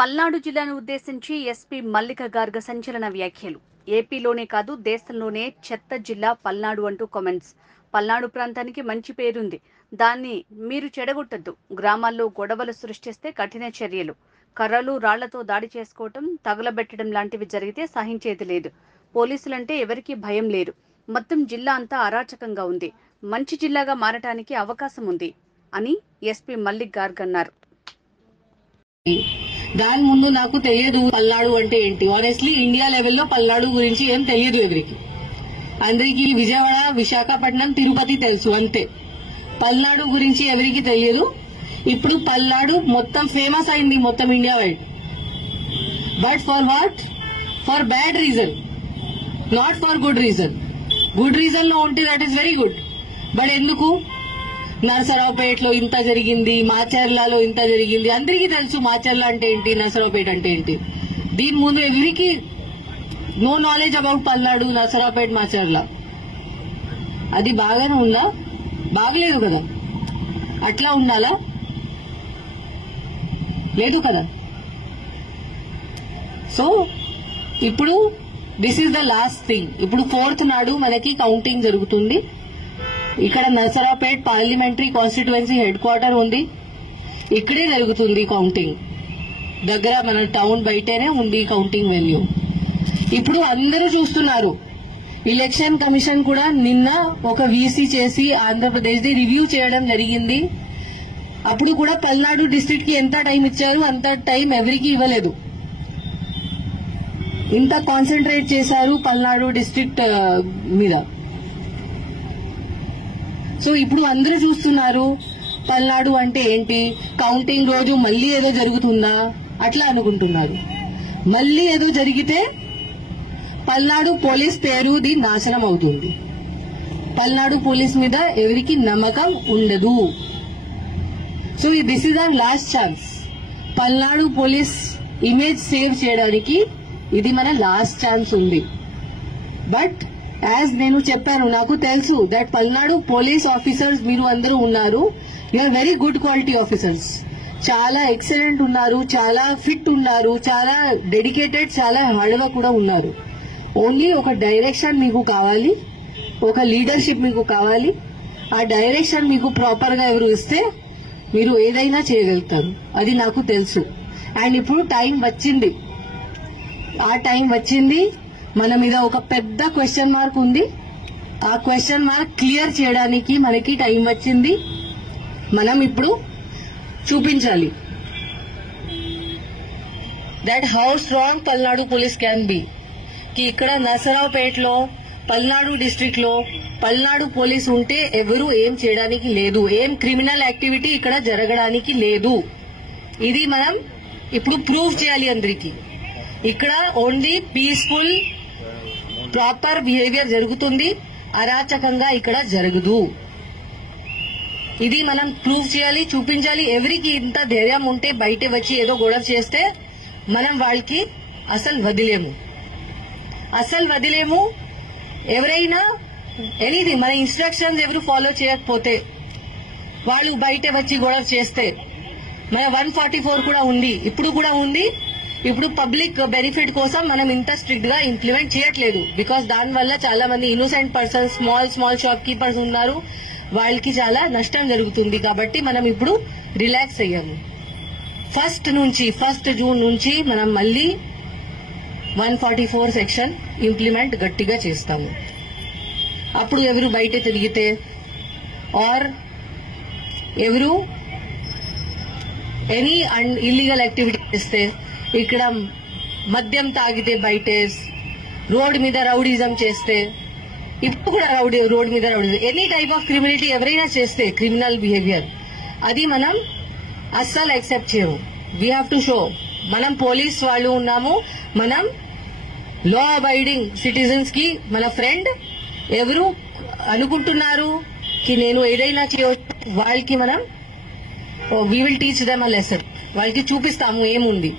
పల్నాడు జిల్లాను ఉద్దేశించి ఎస్పీ మల్లిక గార్గ సంచలన వ్యాఖ్యలు. ఏపీలోనే కాదు దేశంలోనే చెత్త జిల్లా పల్నాడు అంటూ కామెంట్స్. పల్నాడు ప్రాంతానికి మంచి పేరుంది, దాన్ని మీరు చెడగొట్టొద్దు. గ్రామాల్లో గొడవలు సృష్టిస్తే కఠిన చర్యలు. కర్రలు రాళ్లతో దాడి చేసుకోవటం, తగలబెట్టడం లాంటివి జరిగితే సహించేది లేదు. పోలీసులంటే ఎవరికీ భయం లేదు. మొత్తం జిల్లా అంతా అరాచకంగా ఉంది. మంచి జిల్లాగా మారటానికి అవకాశం ఉంది అని ఎస్పీ మల్లిక్ గార్గ్ అన్నారు. దాని ముందు నాకు తెలియదు పల్నాడు అంటే ఏంటి. ఆనెస్ట్లీ ఇండియా లెవెల్లో పల్నాడు గురించి ఏం తెలియదు ఎవరికి. అందరికీ విజయవాడ, విశాఖపట్నం, తిరుపతి తెలుసు అంతే. పల్నాడు గురించి ఎవరికి తెలియదు. ఇప్పుడు పల్నాడు మొత్తం ఫేమస్ అయింది మొత్తం India wide. But for what? For bad reason, not for good reason. Good reason లో ఉంటే that is very good. But ఎందుకు? నరసరావుపేటలో ఇంత జరిగింది, మాచర్లలో ఇంత జరిగింది. అందరికీ తెలుసు మాచర్ల అంటే ఏంటి, నరసరావుపేట అంటే ఏంటి. దీని ముందు ఎవరికి no knowledge about Palnadu, Narasaraopet, Macherla. అది బాగానే ఉందా? బాగలేదు కదా. అట్లా ఉండాలా? లేదు కదా. సో ఇప్పుడు this is the last thing. ఇప్పుడు 4th నాడు మనకి కౌంటింగ్ జరుగుతుంది. ఇక్కడ Narasaraopet parliamentary constituency head quarter ఉంది. ఇక్కడే జరుగుతుంది కౌంటింగ్. దగ్గర మన టౌన్ బయటనే ఉంది కౌంటింగ్ వెన్యూ. ఇప్పుడు అందరూ చూస్తున్నారు. ఎలక్షన్ కమిషన్ కూడా నిన్న ఒక వీసీ చేసి ఆంధ్రప్రదేశ్ ది రివ్యూ చేయడం జరిగింది. అప్పుడు కూడా పల్నాడు డిస్ట్రిక్ట్ కి ఎంత టైం ఇచ్చారు, అంత టైం ఎవరికి ఇవ్వలేదు. ఇంత కాన్సన్ట్రేట్ చేశారు పల్నాడు డిస్ట్రిక్ట్ మీద. సో ఇప్పుడు అందరూ చూస్తున్నారు పల్నాడు అంటే ఏంటి, కౌంటింగ్ రోజు మళ్లీ ఏదో జరుగుతుందా అట్లా అనుకుంటున్నారు. మళ్లీ ఏదో జరిగితే పల్నాడు పోలీస్ పేరుది నాశనం అవుతుంది. పల్నాడు పోలీస్ మీద ఎవరికి నమ్మకం ఉండదు. So this is our last chance. Palnadu police image save చేయడానికి ఇది మన లాస్ట్ ఛాన్స్ ఉంది. బట్ యాజ్ నేను చెప్పాను, నాకు తెలుసు దట్ పల్నాడు పోలీస్ ఆఫీసర్స్ మీరు అందరూ ఉన్నారు. You are very good quality officers. చాలా ఎక్సలెంట్ ఉన్నారు, చాలా ఫిట్ ఉన్నారు, చాలా డెడికేటెడ్, చాలా హార్డ్ వర్క్ కూడా ఉన్నారు. ఓన్లీ ఒక డైరెక్షన్ మీకు కావాలి, ఒక లీడర్షిప్ మీకు కావాలి. ఆ డైరెక్షన్ మీకు ప్రాపర్ గా ఎవరు ఇస్తే మీరు ఏదైనా చేయగలుగుతారు. అది నాకు తెలుసు. అండ్ ఇప్పుడు టైం వచ్చింది. ఆ టైం వచ్చింది. మన మీద ఒక పెద్ద క్వశ్చన్ మార్క్ ఉంది. ఆ క్వశ్చన్ మార్క్ క్లియర్ చేయడానికి మనకి టైం వచ్చింది. మనం ఇప్పుడు చూపించాలి that how strong Palnadu police can be. కి ఇక్కడ నరసరావుపేటలో, పల్నాడు డిస్ట్రిక్ట్ లో పల్నాడు పోలీస్ ఉంటే ఎవరు ఏం చేయడానికి లేదు, ఏం క్రిమినల్ యాక్టివిటీ ఇక్కడ జరగడానికి లేదు. ఇది మనం ఇప్పుడు ప్రూవ్ చేయాలి అందరికీ. ఇక్కడ ఓన్లీ పీస్ఫుల్ ప్రాపర్ బిహేవియర్ జరుగుతుంది, అరాచకంగా ఇక్కడ జరగదు. ఇది మనం ప్రూవ్ చేయాలి, చూపించాలి. ఎవరికి ఇంత ధైర్యం ఉంటే బయట వచ్చి ఏదో గొడవ చేస్తే మనం వాళ్ళకి అసలు వదిలేము. ఎవరైనా ఎనీథింగ్ మన ఇన్స్ట్రక్షన్స్ ఎవరు ఫాలో చేయకపోతే, వాళ్ళు బయట వచ్చి గొడవ చేస్తే, మన 144 కూడా ఉంది, ఇప్పుడు కూడా ఉంది. ఇప్పుడు పబ్లిక్ బెనిఫిట్ కోసం మనం ఇంత స్ట్రిక్ట్ గా ఇంప్లిమెంట్ చేయట్లేదు. బికాస్ దానివల్ల చాలా మంది innocent persons, small shop keepers ఉన్నారు, వాళ్ళకి చాలా నష్టం జరుగుతుంది. కాబట్టి మనం ఇప్పుడు రిలాక్స్ అయ్యాము. 1 జూన్ నుంచి మనం మళ్ళీ 144 సెక్షన్ ఇంప్లిమెంట్ గట్టిగా చేస్తాము. అప్పుడు ఎవరు బయట తిరిగితే ఆర్ ఎవరు ఎనీ ఇల్లీగల్ యాక్టివిటీ చేస్తే, ఇక్కడ మద్యం తాగితే బయటే, రోడ్ మీద రౌడీజం చేస్తే, ఇప్పుడు కూడా రోడ్ మీద రౌడీజం, ఎనీ టైప్ ఆఫ్ క్రిమినిటీ ఎవరైనా చేస్తే క్రిమినల్ బిహేవియర్, అది మనం అస్సలు యాక్సెప్ట్ చేయము. వీ హ్యావ్ టు షో మనం పోలీస్ వాళ్ళు ఉన్నాము, మనం లా అబైడింగ్ సిటిజన్స్ కి మన ఫ్రెండ్. ఎవరు అనుకుంటున్నారు కి నేను ఏదైనా చేయవచ్చు, వాళ్ళకి మనం we will teach them a lesson. వాళ్ళకి చూపిస్తాము ఏముంది.